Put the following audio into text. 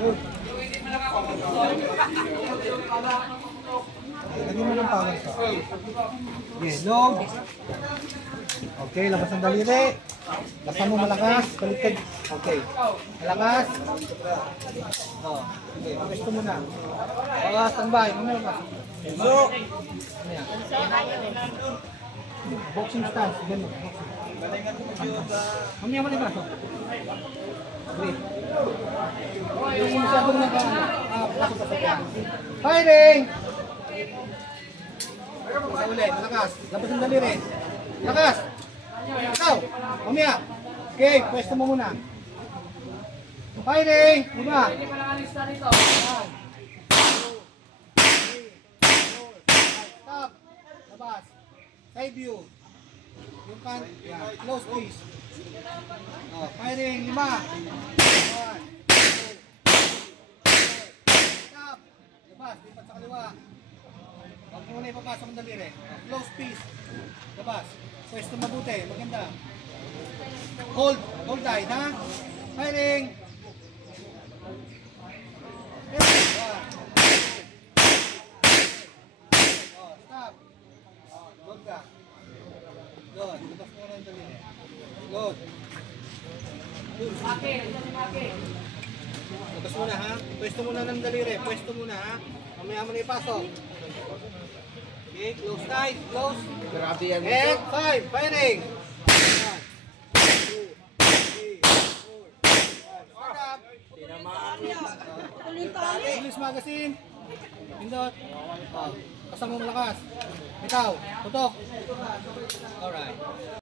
Lagyan mo ng power sa. Okay, long. Okay, labas ng daliri. Lasan mo malakas. Baliktad. Okay. Malakas. Oh, okay, pwesto mo na. Standby. Mamaya ka. So, boxing stance. Ganun. Mamaya mo na yung great. Yung masyadong firing! Sa ulit, malakas. Labas ng daliri. Malakas! Ikaw! Mamaya! Okay, pwesto mo muna. Firing! Diba? Stop! Labas. Side view. Yung kan, yeah. Close please. Oh, firing, 5. 1, 2, 3. Stop. Labas, lipat sa kaliwa. Huwag mo na ipapasok ang daliri. Close piece. Labas. Pwesto mabuti, maganda. Hold tight, ha? Firing. Oh, stop. Good ka. Good. Labas mo na yung daliri. Good. Labas muna ha. Pwesto muna ng daliri. Pwesto muna ha. Mamaya mo na ipasok. Okay, close tight. Close. Grabe yan. And 5. Firing. 1, 2, 3, 4, 5. Start up. Release magazine. Pindot. Kasama mo malakas. Ikaw. Tutok. Alright.